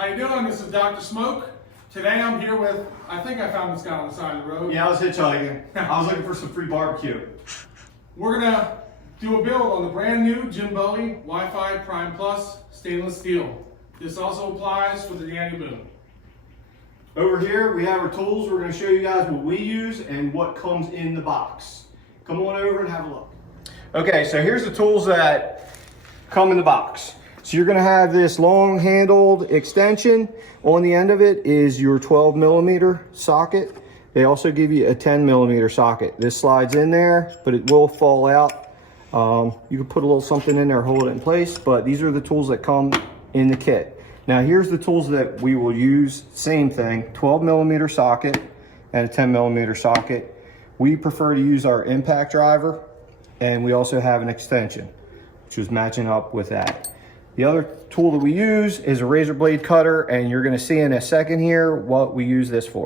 How you doing? This is Dr. Smoke. Today I'm here with, I think I found this guy on the side of the road. Yeah, I was hitchhiking. I was looking for some free barbecue. We're gonna do a build on the brand new Bowie Wi-Fi Prime Plus stainless steel. This also applies for the Danny Boone. Over here, we have our tools. We're gonna show you guys what we use and what comes in the box. Come on over and have a look. Okay, so here's the tools that come in the box. So you're gonna have this long handled extension. On the end of it is your 12mm socket. They also give you a 10mm socket. This slides in there, but it will fall out. You can put a little something in there, hold it in place, but these are the tools that come in the kit. Now here's the tools that we will use, same thing, 12mm socket and a 10mm socket. We prefer to use our impact driver, and we also have an extension, which is matching up with that. The other tool that we use is a razor blade cutter, and you're gonna see in a second here what we use this for.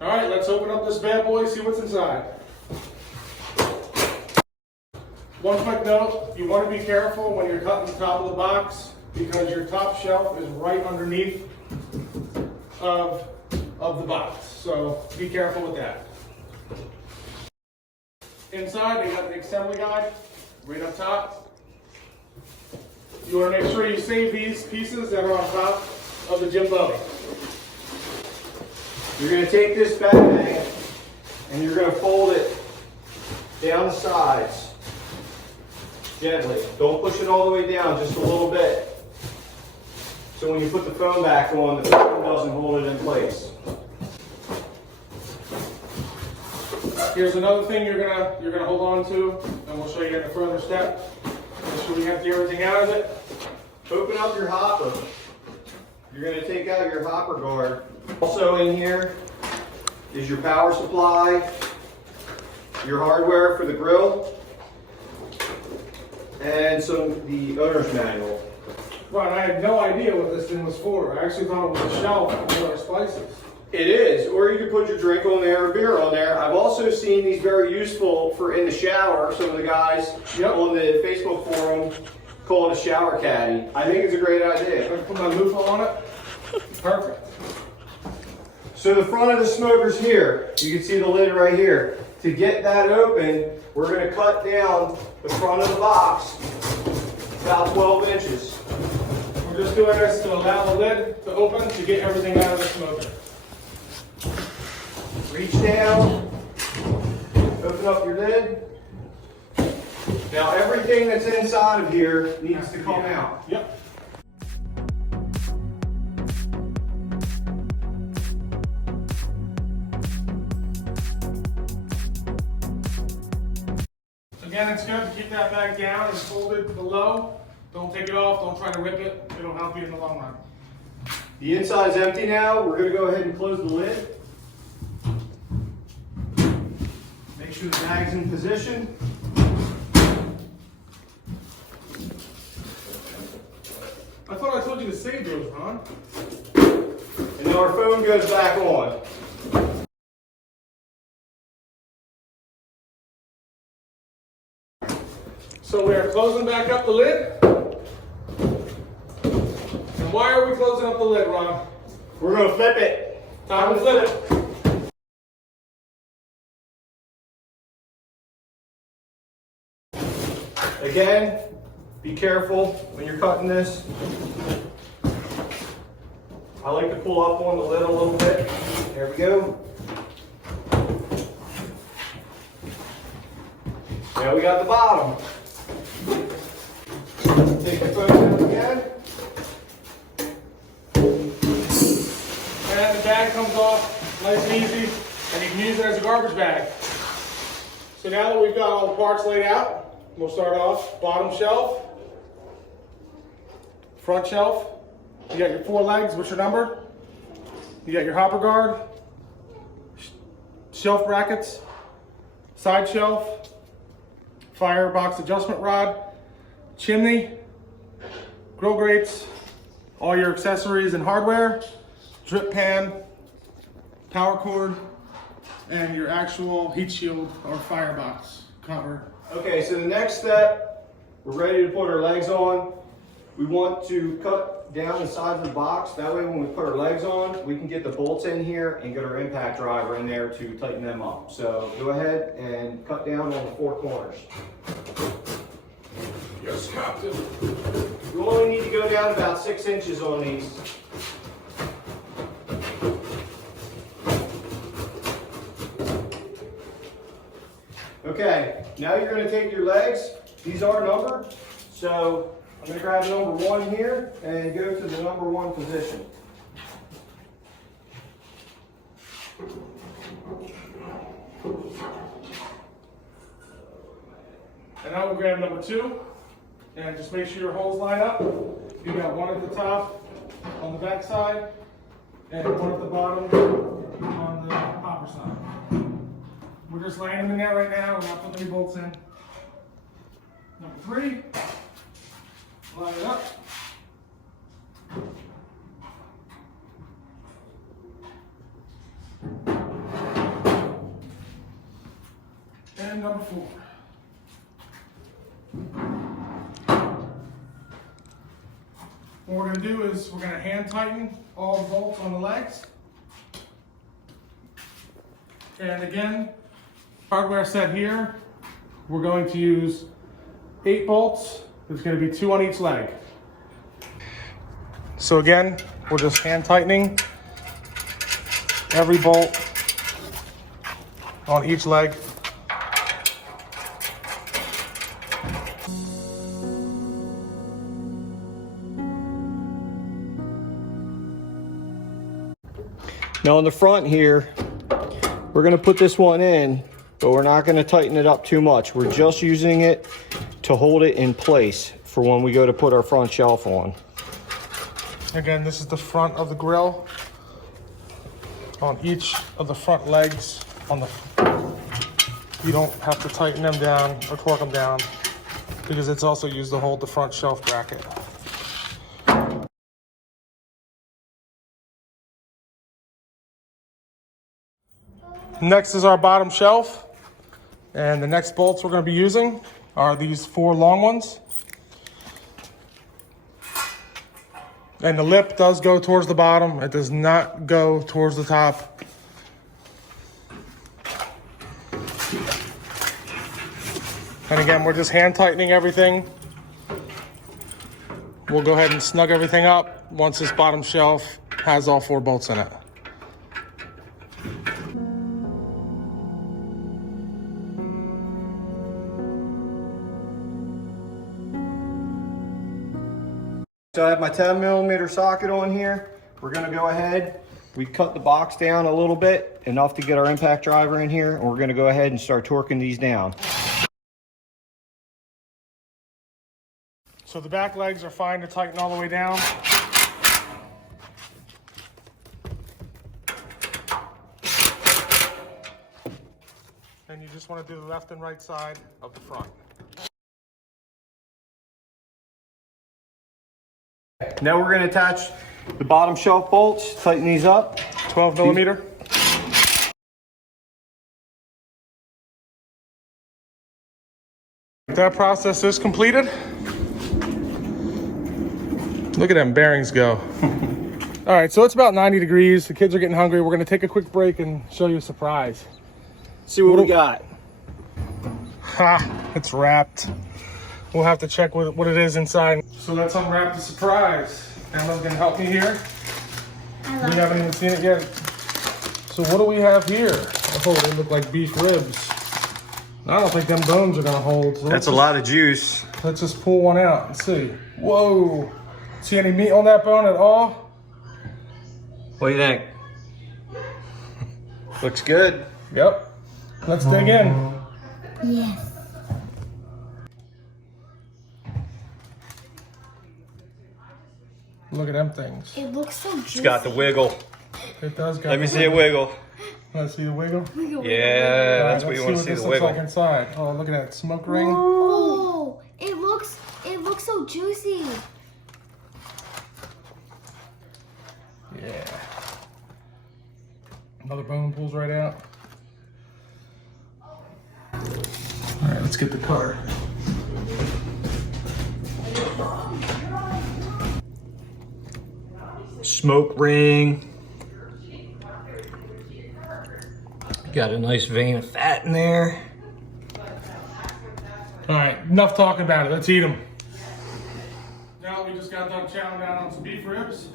All right, let's open up this bad boy, see what's inside. One quick note, you want to be careful when you're cutting the top of the box because your top shelf is right underneath of the box. So be careful with that. Inside, they got the assembly guide right up top. You want to make sure you save these pieces that are on top of the Bowie. You're gonna take this bag and you're gonna fold it down the sides gently. Don't push it all the way down, just a little bit. So when you put the phone back on, the phone doesn't hold it in place. Here's another thing you're gonna hold on to, and we'll show you in a further step. Make sure we empty everything out of it. Open up your hopper. You're gonna take out your hopper guard. Also in here is your power supply, your hardware for the grill, and the owner's manual. Ron, I had no idea what this thing was for. I actually thought it was a shelf for our spices. It is, or you can put your drink on there or beer on there. I've also seen these very useful for in the shower. Some of the guys on the Facebook forum call it a shower caddy. I think it's a great idea. I can put my loofah on it. Perfect. So the front of the smoker's here. You can see the lid right here. To get that open, we're going to cut down the front of the box about 12 inches. We're just doing this to allow the lid to open to get everything out of the smoker. Reach down, open up your lid. Now everything that's inside of here needs to come out. Yep. Again, it's good to keep that bag down and folded below. Don't take it off, don't try to rip it. It'll help you in the long run. The inside's empty now. We're going to go ahead and close the lid. Make sure the bag's in position. I thought I told you to save those, Ron. And now our phone goes back on. So we are closing back up the lid. And why are we closing up the lid, Ron? We're going to flip it. Time to flip it. Again, be careful when you're cutting this. I like to pull up on the lid a little bit. There we go. Now we got the bottom. Take the phone out again. And the bag comes off nice and easy, and you can use it as a garbage bag. So now that we've got all the parts laid out, we'll start off bottom shelf, front shelf. You got your 4 legs, which are numbered. You got your hopper guard, shelf brackets, side shelf, firebox adjustment rod, chimney, grill grates, all your accessories and hardware, drip pan, power cord, and your actual heat shield or firebox cover Okay, so the next step, we're ready to put our legs on. We want to cut down the sides of the box. That way when we put our legs on, we can get the bolts in here and get our impact driver in there to tighten them up. So go ahead and cut down on the 4 corners. Yes, Captain. You only need to go down about 6 inches on these. Okay, now you're going to take your legs. These are numbered. So I'm going to grab number 1 here and go to the number 1 position. And now we'll grab number 2. And just make sure your holes line up. You got one at the top on the back side and one at the bottom on the popper side. We're just laying them in there right now. We're not putting any bolts in. Number 3, line it up. And number 4. What we're going to do is we're going to hand tighten all the bolts on the legs. And again, hardware set here, we're going to use 8 bolts. There's going to be 2 on each leg. So again, we're just hand tightening every bolt on each leg. Now on the front here, we're going to put this one in, but we're not going to tighten it up too much. We're just using it to hold it in place for when we go to put our front shelf on. Again, this is the front of the grill. On each of the front legs, you don't have to tighten them down or torque them down because it's also used to hold the front shelf bracket. Next is our bottom shelf, and the next bolts we're going to be using are these 4 long ones. And the lip does go towards the bottom. It does not go towards the top. And again, we're just hand tightening everything. We'll go ahead and snug everything up once this bottom shelf has all 4 bolts in it. So I have my 10mm socket on here. We're going to go ahead. We cut the box down a little bit, enough to get our impact driver in here, and we're going to go ahead and start torquing these down. So the back legs are fine to tighten all the way down. And you just want to do the left and right side of the front. Now we're going to attach the bottom shelf bolts, tighten these up. 12mm. That process is completed. Look at them bearings go. All right, so it's about 90 degrees. The kids are getting hungry. We're going to take a quick break and show you a surprise. See what we got. Ha, it's wrapped. We'll have to check what it is inside. So let's unwrap the surprise. Emma's gonna help me here. We haven't even seen it yet. So what do we have here? Oh, they look like beef ribs. I don't think them bones are gonna hold. So That's a lot of juice. Let's just pull one out and see. Whoa. See any meat on that bone at all? What do you think? Looks good. Yep. Let's dig in. Yes. Look at them things. It looks so juicy. It's got the wiggle. It does got Let me see it wiggle. Let's see the wiggle. Yeah, that's what you want to see, the wiggle. Like inside. Oh, look at that smoke ring. Oh, it looks so juicy. Yeah. Another bone pulls right out. All right, let's Let's get the card. Smoke ring. Got a nice vein of fat in there. All right, enough talking about it. Let's eat them. Now we just got done chowing down on some beef ribs.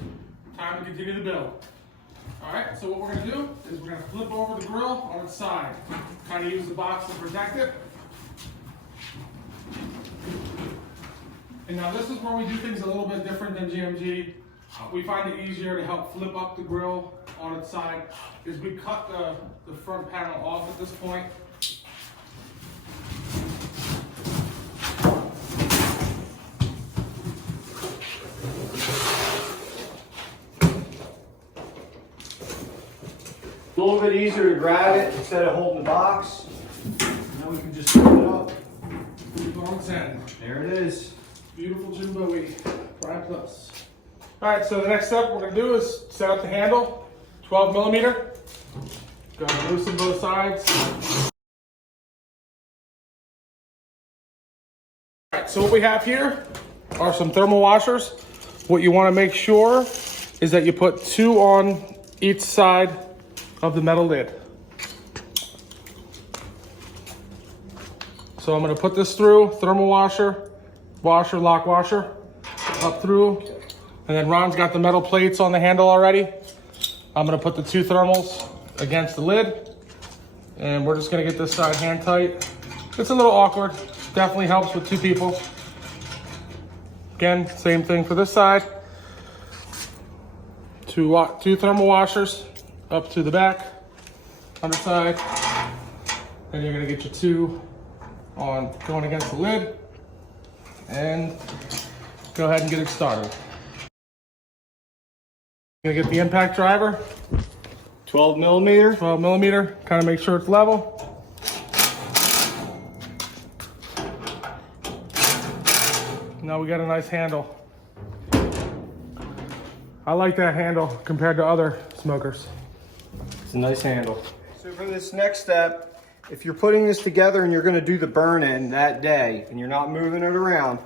Time to continue the build. All right, so what we're gonna do is we're gonna flip over the grill on its side. Kind of use the box to protect it. And now this is where we do things a little bit different than GMG. We find it easier to help flip up the grill on its side is we cut the front panel off at this point. A little bit easier to grab it instead of holding the box. Now we can just open it up. Keep on its end. There it is. Beautiful Jim Bowie, Prime Plus. All right, so the next step we're gonna do is set up the handle, 12 millimeter. Gonna loosen both sides. All right, so what we have here are some thermal washers. What you wanna make sure is that you put 2 on each side of the metal lid. So I'm gonna put this through, thermal washer, lock washer, up through. And then Ron's got the metal plates on the handle already. I'm gonna put the 2 thermals against the lid. And we're just gonna get this side hand tight. It's a little awkward, definitely helps with 2 people. Again, same thing for this side. 2 thermal washers up to the back, underside. Then you're gonna get your 2 on going against the lid. And go ahead and get it started. Gonna get the impact driver. 12 millimeter. 12 millimeter, kind of make sure it's level. Now we got a nice handle. I like that handle compared to other smokers. It's a nice handle. So for this next step, if you're putting this together and you're gonna do the burn-in that day and you're not moving it around,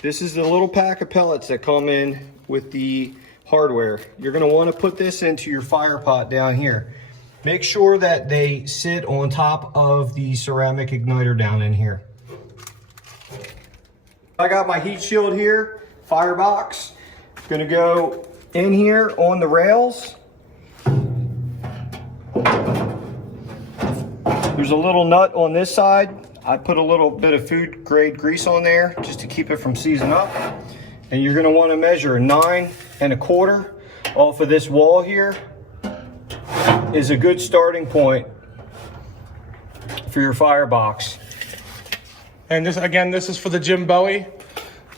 this is the little pack of pellets that come in with the hardware. You're gonna wanna put this into your fire pot down here. Make sure that they sit on top of the ceramic igniter down in here. I got my heat shield here, firebox. Gonna go in here on the rails. There's a little nut on this side. I put a little bit of food grade grease on there just to keep it from seizing up. And you're gonna wanna measure 9 1/4 off of this wall here is a good starting point for your firebox. And this, again, this is for the Jim Bowie.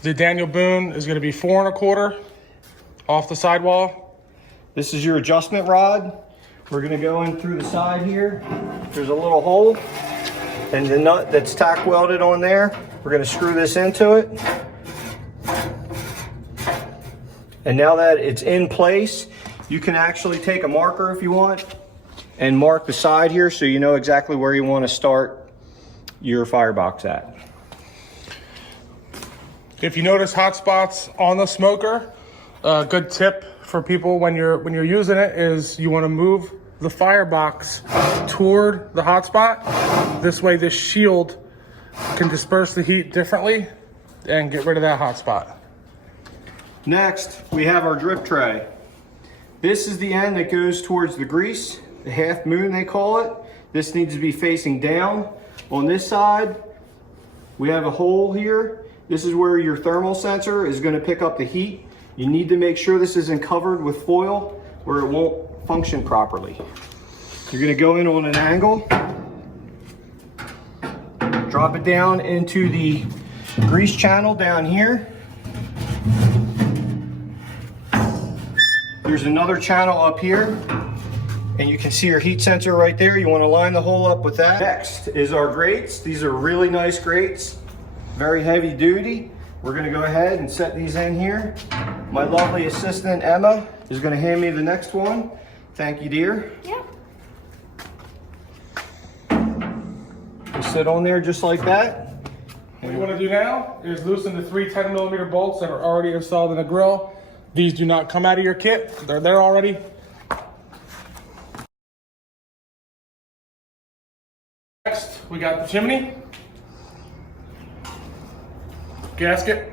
The Daniel Boone is gonna be 4 1/4 off the sidewall. This is your adjustment rod. We're gonna go in through the side here. There's a little hole and the nut that's tack welded on there. We're gonna screw this into it. And now that it's in place, you can actually take a marker if you want and mark the side here so you know exactly where you wanna start your firebox at. If you notice hot spots on the smoker, a good tip for people when you're using it is you want to move the firebox toward the hot spot. This way this shield can disperse the heat differently and get rid of that hot spot. Next, we have our drip tray. This is the end that goes towards the grease, the half moon they call it. This needs to be facing down. On this side, we have a hole here. This is where your thermal sensor is going to pick up the heat. You need to make sure this isn't covered with foil or it won't function properly. You're going to go in on an angle, drop it down into the grease channel down here. There's another channel up here and you can see your heat sensor right there. You want to line the hole up with that. Next is our grates. These are really nice grates, very heavy duty. We're gonna go ahead and set these in here. My lovely assistant, Emma, is gonna hand me the next one. Thank you, dear. Yeah. We'll sit on there just like that. What you want to do now is loosen the 3 10mm bolts that are already installed in the grill. These do not come out of your kit. They're there already. Next, we got the chimney. Gasket.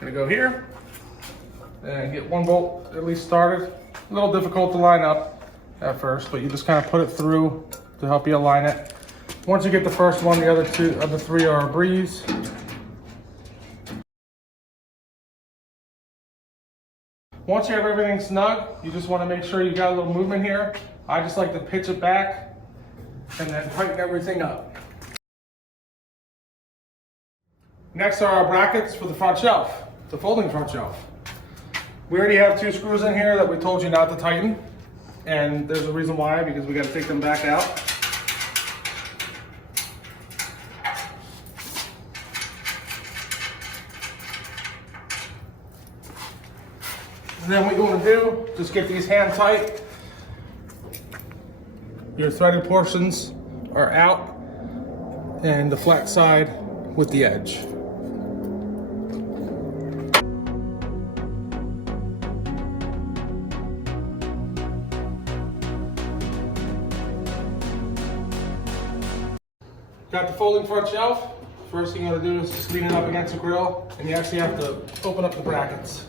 Gonna go here and get 1 bolt at least started. A little difficult to line up at first, but you just kind of put it through to help you align it. Once you get the first one, the other 3 are a breeze. Once you have everything snug, you just want to make sure you got a little movement here. I just like to pitch it back and then tighten everything up. Next are our brackets for the front shelf, the folding front shelf. We already have 2 screws in here that we told you not to tighten, and there's a reason why, because we got to take them back out. And then what you want to do, just get these hand tight. Your threaded portions are out, and the flat side with the edge. Got the folding front shelf. First thing you want to do is just lean it up against the grill, and you actually have to open up the brackets.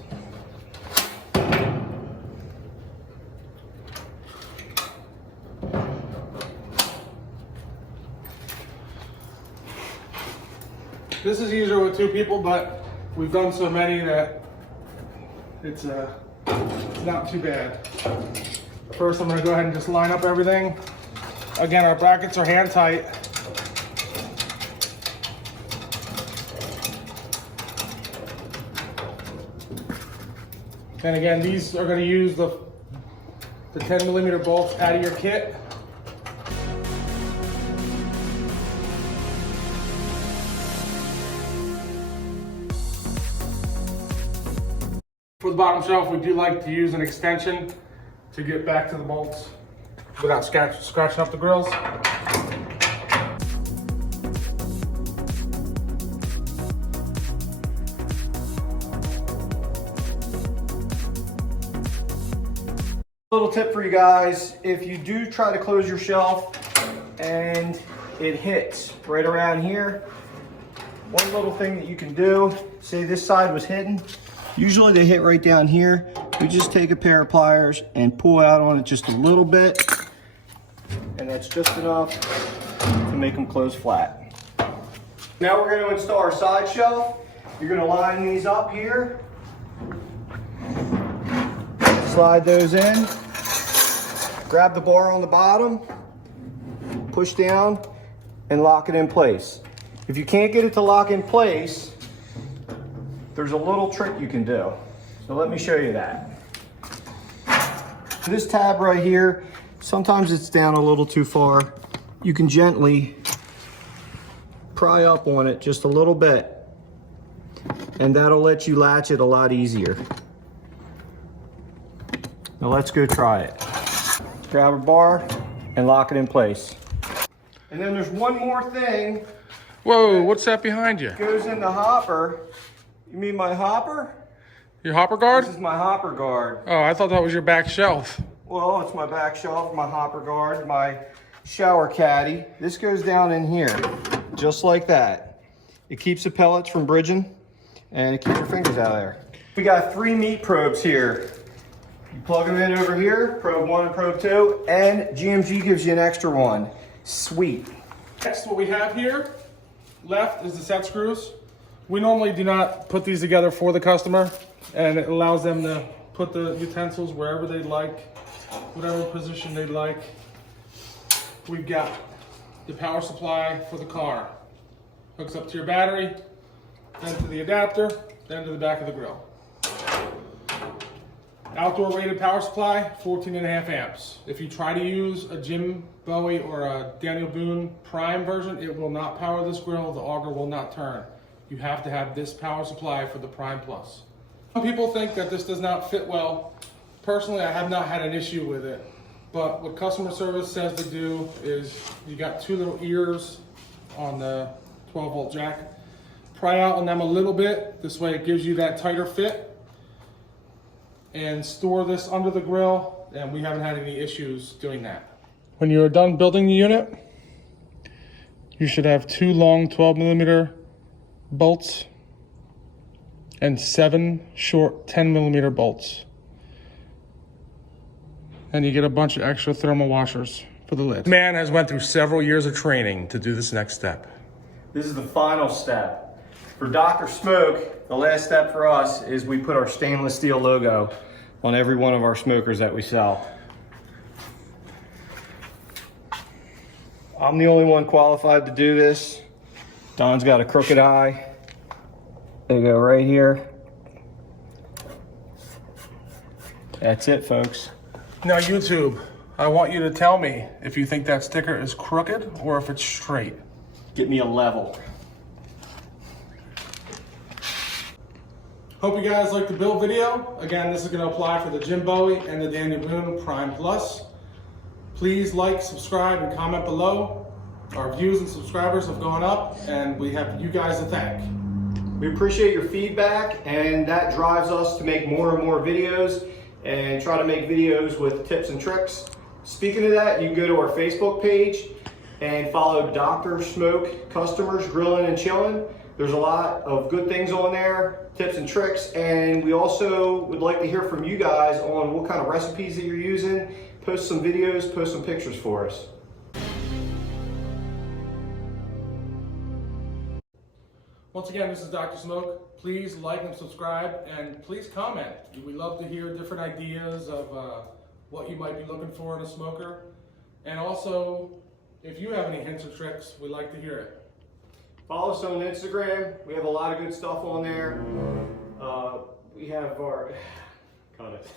This is easier with 2 people, but we've done so many that it's not too bad. First, I'm going to go ahead and just line up everything. Again, our brackets are hand tight. And again, these are going to use the 10mm bolts out of your kit. For the bottom shelf, we do like to use an extension to get back to the bolts without scratching up the grills. Little tip for you guys, if you do try to close your shelf and it hits right around here, one little thing that you can do, say this side was hidden, usually they hit right down here. We just take a pair of pliers and pull out on it just a little bit, and that's just enough to make them close flat. Now we're going to install our side shelf. You're going to line these up here, slide those in, grab the bar on the bottom, push down, and lock it in place. If you can't get it to lock in place, there's a little trick you can do. So let me show you that. This tab right here, sometimes it's down a little too far. You can gently pry up on it just a little bit, and that'll let you latch it a lot easier. Now let's go try it. Grab a bar and lock it in place. And then there's one more thing. Whoa, what's that behind you? Goes in the hopper. You mean my hopper? Your hopper guard? This is my hopper guard. Oh, I thought that was your back shelf. Well, it's my back shelf, my hopper guard, my shower caddy. This goes down in here, just like that. It keeps the pellets from bridging, and it keeps your fingers out of there. We got 3 meat probes here. You plug them in over here, probe 1 and probe 2, and GMG gives you an extra one. Sweet. Next, what we have here left is the set screws. We normally do not put these together for the customer, and it allows them to put the utensils wherever they'd like, whatever position they'd like. We've got the power supply for the car. Hooks up to your battery, then to the adapter, then to the back of the grill. Outdoor rated power supply, 14.5 amps. If you try to use a Jim Bowie or a Daniel Boone Prime version, it will not power this grill. The auger will not turn. You have to have this power supply for the Prime Plus. Some people think that this does not fit well. Personally, I have not had an issue with it. But what customer service says to do is you got two little ears on the 12-volt jack. Pry out on them a little bit. This way it gives you that tighter fit. And store this under the grill, and we haven't had any issues doing that. When you're done building the unit, you should have two long 12mm bolts and 7 short 10mm bolts. And you get a bunch of extra thermal washers for the lid. Man has went through several years of training to do this next step. This is the final step. For Dr. Smoke, the last step for us is we put our stainless steel logo on every one of our smokers that we sell. I'm the only one qualified to do this. Don's got a crooked eye. They go right here. That's it, folks. Now YouTube, I want you to tell me if you think that sticker is crooked or if it's straight. Get me a level. Hope you guys like the build video. Again, this is going to apply for the Jim Bowie and the Boone Prime Plus. Please like, subscribe, and comment below. Our views and subscribers have gone up, and we have you guys to thank. We appreciate your feedback, and that drives us to make more and more videos and try to make videos with tips and tricks. Speaking of that, you can go to our Facebook page and follow Dr. Smoke Customers Grilling and Chilling. There's a lot of good things on there, tips and tricks, and we also would like to hear from you guys on what kind of recipes that you're using. Post some videos, post some pictures for us. Once again, this is Dr. Smoke. Please like and subscribe, and please comment. We love to hear different ideas of what you might be looking for in a smoker. And also, if you have any hints or tricks, we'd like to hear it. Follow us on Instagram. We have a lot of good stuff on there. We have our... Got it.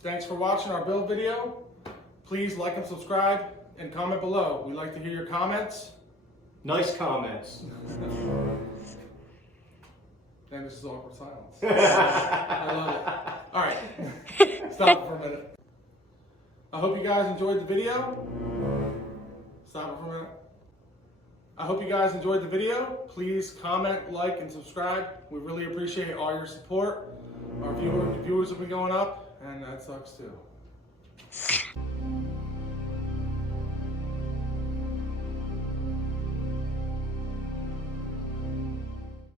Thanks for watching our build video. Please like and subscribe and comment below. We'd like to hear your comments. Nice comments. And this is awkward silence. I love it. All right, stop it for a minute. I hope you guys enjoyed the video. Stop it for a minute. I hope you guys enjoyed the video. Please comment, like, and subscribe. We really appreciate all your support. Our viewers have been going up, and that sucks too.